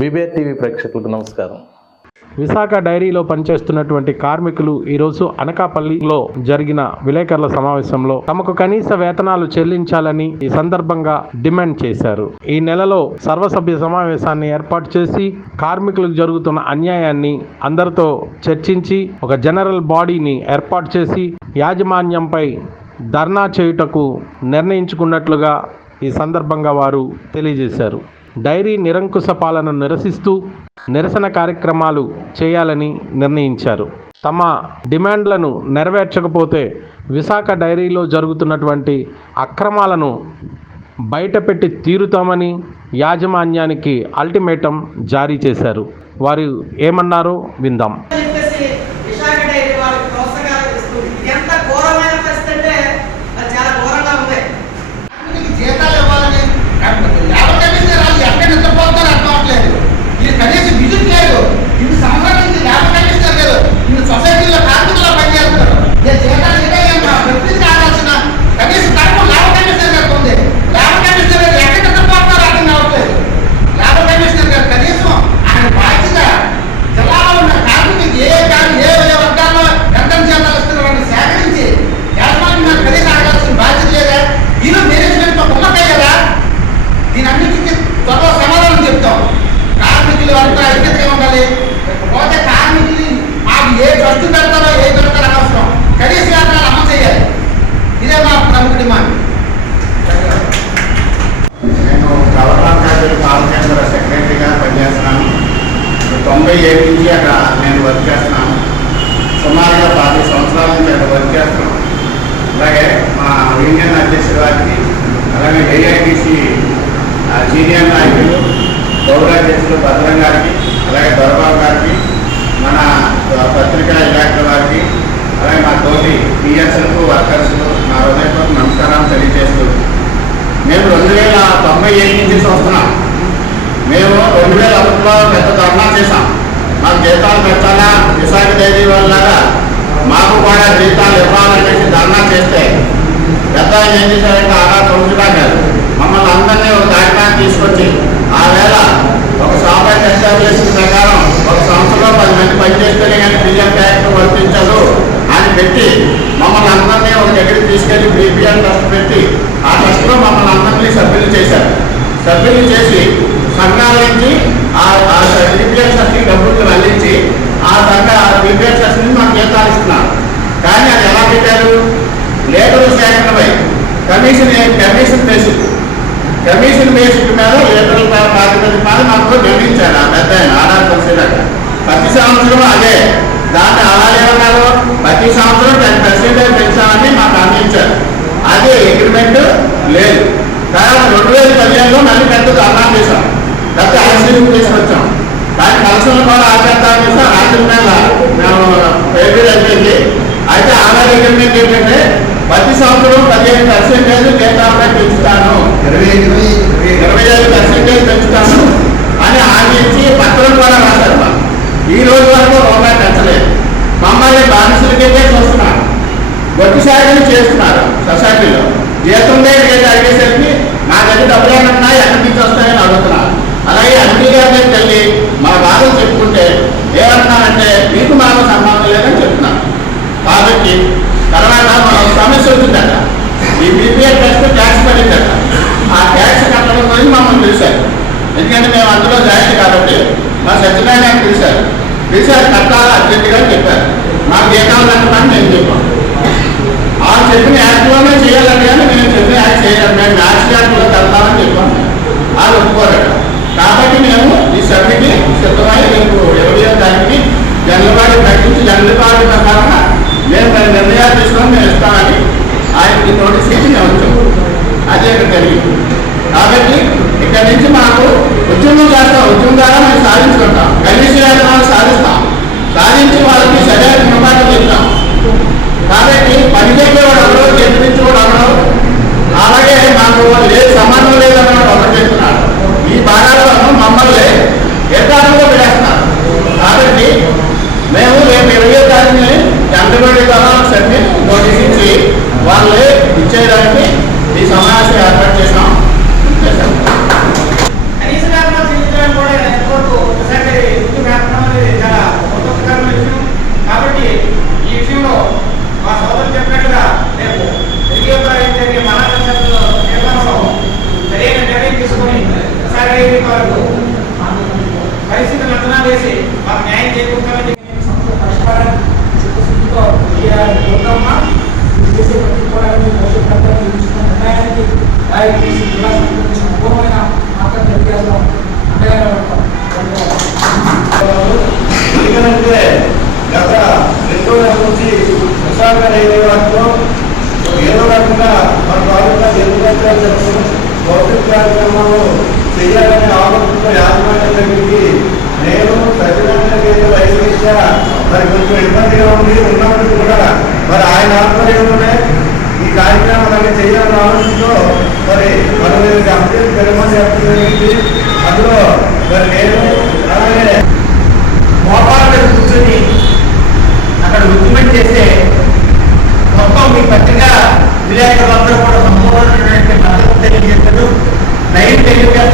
BBR TV ప్రేక్షకులకు నమస్కారం. విశాఖ డైరీలో పనిచేస్తున్నటువంటి కార్మికులు ఈరోజు అనకాపల్లిలో జరిగిన విలేకరుల సమావేశంలో తమకు కనీస వేతనాలు చెల్లించాలని ఈ సందర్భంగా డిమాండ్ చేశారు. ఈ నెలలో సర్వసభ్య సమావేశాన్ని ఏర్పాటు చేసి కార్మికులకు జరుగుతున్న అన్యాయాన్ని అందరితో చర్చించి ఒక జనరల్ బాడీని ఏర్పాటు చేసి యాజమాన్యంపై ధర్నా చేయుటకు నిర్ణయించుకున్నట్లుగా ఈ సందర్భంగా వారు తెలియజేశారు. డైరీ నిరంకుశ పాలన నిరసిస్తూ నిరసన కార్యక్రమాలు చేయాలని నిర్ణయించారు. తమ డిమాండ్లను నెరవేర్చకపోతే విశాఖ డైరీలో జరుగుతున్నటువంటి అక్రమాలను బయటపెట్టి తీరుతామని యాజమాన్యానికి అల్టిమేటం జారీ చేశారు. వారు ఏమన్నారో విందాం చెప్పేసి విశాఖ డైరీ వాళ్ళకి ప్రోత్సాహాలు ఇస్తుంది ఇది ఎంత ఘోరమైన పరిస్థితి అంటే అది చాలా ఘోరంగా ఉంది మీకు జీతాలు ఇవ్వాలని లేబర్ కమిషనర్ వాళ్ళు ఎక్కడ నిద్రపోతారో అర్థం అవట్లేదు ఇది కనీసం విజిట్ లేదు ఇది సంవత్సరం నుంచి లేబర్ కమిషనర్ లేదు ఇది సొసైటీలో కార్మికుల్లో పనిచేస్తున్నారు ఏ జీతాలు ఇదే మా ప్రతినిధి ఆడాల్సిన కనీసం తరపు లేబర్ కమిషనర్ గారికి ఉంది లేబర్ కమిషనర్ గారు ఎక్కడ నిద్రపోతారో అర్థం కావట్లేదు లేబర్ కమిషనర్ గారు కనీసం ఆయన బాధ్యత జిల్లాలో ఉన్న కార్మికులకు ఏ కానీ ఏ ఏ వర్గాల్లో ఎంత జీతాలు ఇస్తున్నారో వాటిని సేకరించి యాజమాన్యం గారు కనీసం అడగాల్సిన బాధ్యత లేదా వీళ్ళు మేనేజ్మెంట్ ఉన్నదే కదా దీని అన్నిటికీ త్వరలో సమాధానం చెప్తాం కార్మికులు అంతా ఐక్యతగా ఉండాలి పోతే కార్మికులు మాకు ఏ ఖర్చు పెడతారో ఏ పెడతారో అనవసరం కనీస వేతనాలు అమలు చేయాలి ఇదే మా ప్రముఖ డిమాండ్ నేను గవర్నర్ కాలేజ్ పాలకేంద్ర సెక్రటరీగా పనిచేస్తున్నాను తొంభై ఏడు నుంచి అక్కడ నేను వర్క్ చేస్తున్నాను సుమారుగా పది సంవత్సరాల నుంచి అక్కడ వర్క్ చేస్తున్నాం. అలాగే మా యూనియన్ అధ్యక్షుడు గారికి అలాగే ఏఐటీసీ సీనియర్ నాయకులు గౌరవాధ్యక్షులు భద్రం గారికి అలాగే దొరబాబు గారికి మన పత్రికా ఇలాఖల వారికి అలాగే మా తోటి టీఎస్ఎల్కు వర్కర్స్కు నా హృదయపూర్వక నమస్కారాలు తెలియజేస్తూ మేము రెండు వేల తొంభై ఏడు నుంచి చూస్తున్నాం మేము రెండు వేల ఒకటిలో పెద్ద ధర్నా చేశాం. మాకు జీతాలు పెట్టాలా? విశాఖ డైరీ వాళ్ళలాగా మాకు కూడా జీతాలు ఇవ్వాలనేసి ధర్నా చేస్తే పెద్ద ఏం చేశారంటే ఆరా తొమ్మిదిగా కాదు. మమ్మల్ని అందరినీ ఒక కార్యక్రమం తీసుకొచ్చి ఆ వేళ ఒక సాఫ్ట్వేర్ ఎస్టాబ్లిషన్ ప్రకారం ఒక సంస్థలో పది మంది పనిచేస్తేనే కానీ బియ్యం ట్యాక్స్ వర్తించదు అని పెట్టి మమ్మల్ని అందరినీ ఒక దగ్గరికి తీసుకెళ్ళి బీపీఎల్ ట్రస్ట్ పెట్టి ఆ ట్రస్ట్లో మమ్మల్ని అందరినీ సభ్యులు చేశారు. సభ్యులు చేసి సంఘాల నుంచి ఆ బీపీఎల్ ట్రస్ట్కి డబ్బులు మళ్ళించి ఆ సంఘ బీపీఎల్ ట్రస్ట్ నుంచి జీతాలు ఇస్తున్నారు కానీ అది ఎలా పెట్టారు? Labour సేకరణపై commission commission basic. Commission basic మీద లేబర్ ప్రాతిపదిక మీద మాకు నిర్ణయించారు ఆ పెద్ద ఆయన ఆధార్ పరిశీలక. ప్రతి సంవత్సరం అదే. దాన్ని అలాగే ఉన్నారు ప్రతి సంవత్సరం టెన్ పర్సెంటేజ్ పెంచాలని మాకు అందించారు. అదే అగ్రిమెంట్ లేదు. కానీ రెండు వేల పదిహేనులో మళ్ళీ పెద్ద ధర్నా చేశాం. పెద్ద యాక్సిడెంట్ తీసుకొచ్చాం. కలసలు కూడా చేసి రాత్రి మీద మేము పేరు అయిపోయింది. అయితే ఆధార్ అగ్రిమెంట్ ఏంటంటే ప్రతి సంవత్సరం పదిహేను పర్సెంటేజ్ జీతాలపై పెంచుతాను. ఇరవై ఇరవై ఐదు. పర్సెంటేజ్ పెంచుతాను. అని హామీ ఇచ్చి పత్రం కూడా రాశారు. ఈ రోజు వరకు రూపాయి పెంచలేదు. మమ్మల్ని బానిసల కిందే చూస్తున్నారు. గొట్టి సాగులు చేస్తున్నారు సొసైటీలో. జీతం లేదు ఏది అడిగేసరికి నా దగ్గర డబ్బులు ఏమన్నా ఎక్కడి నుంచి వస్తాయని అడుగుతున్నారు. అలాగే ఎంపీ తల్లి వెళ్ళి మా బాధలు చెప్పుకుంటే ఏమంటున్నారంటే మీకు మాకు సంబంధం లేదని చెప్తున్నారు. కాబట్టి తర్వాత మనం సమస్య వచ్చిందట. ఈ బీపీఎల్ టెస్ట్ ట్యాక్స్ పడిందట. ఆ ట్యాక్స్ కట్టడం గురించి మమ్మల్ని పిలిచారు. ఎందుకంటే మేము అందులో జాయిన్ కాబట్టి మా సత్యనారాయణ పిలిచారు. పిలిచారు కట్టాలా అర్జెంటుగా చెప్పారు. మాకు ఏ కావాలంటున్నాను నేను చెప్పాను ఆ చెప్పిన యాక్ట్లోనే చేయాలని కానీ మేము చెప్పిన యాక్ట్ చేయాలి. మేము మ్యాథ్స్ యాక్ట్లో కడతామని చెప్పాము వాళ్ళు ఒప్పుకోరట కాబట్టి మేము ఈ సభ్యుని సిద్ధమై రేపు ఇరవై తారీఖుని జనరల్ ప్రకటించి జనరల్ బాడీ ప్రకారం మేము దాని నిర్ణయాలు తీసుకొని మేము ఇస్తామని ఆయనకి నోటీస్ ఇచ్చి మేము వచ్చాము అదే ఇక్కడ జరిగింది కాబట్టి ఇక్కడ నుంచి మాకు ఉద్యమం చేస్తాం ఉద్యమం ద్వారా మేము సాధించుకుంటాం కనీస వేతనాలు సాధిస్తాం సాధించి వాళ్ళకి సరైన గుణపాఠం చెప్తాం కాబట్టి పని చెప్పేవాడు ఎవరో చేతి కూడా ఎవరో అలాగే మాకు లేదు సంబంధం లేదన్న ఒకటి చెప్తున్నాడు ఈ భాగాల్లో మమ్మల్ని యథార్థంగా పెడేస్తున్నారు కాబట్టి మేము రేపు ఇరవై తారీఖుని చంద్రబాబు ద్వారా సన్ని నోటీస్ ఇచ్చి వాళ్ళే ఇచ్చేయడానికి ఈ సమావేశం ఏర్పాటు చేసాం చేశాం కనీస వేతనాలు చెల్లించడానికి కూడా ఎంతవరకు చెప్తున్నాం చేసే ప్రతి పోరాటం భవిష్యత్తు తీసుకున్న నిర్ణయానికి జిల్లా సంబంధించిన తెలియజేస్తాం అండగా ఉంటాం ఎందుకంటే గత రెండో నెల నుంచి విశాఖ రైల్వే వాటిలో ఏదో రకంగా మన ప్రాజెక్టులో తెలుగు భౌతిక కార్యక్రమాలు చేయాలనే ఆలోచనతో యాజమాన్యం దగ్గరికి నేను ప్రజలందరికీ వయసు రీత్యా మరి కొంచెం ఇబ్బందిగా ఉంది ఉన్నప్పటికీ కూడా మరి ఆయన ఆధ్వర్యంలోనే ఈ కార్యక్రమాలన్నీ చేయాలనే మరి మనం అప్డేట్ పెరగమని చెప్పడం జరిగింది అందులో మరి నేను అలాగే మోపాల మీద కూర్చొని అక్కడ ఉద్యమం చేస్తే మొత్తం మీ పత్రిక విలేకరులందరూ కూడా సంపూర్ణమైనటువంటి మద్దతు తెలియజేశారు లైవ్ టెలికాస్ట్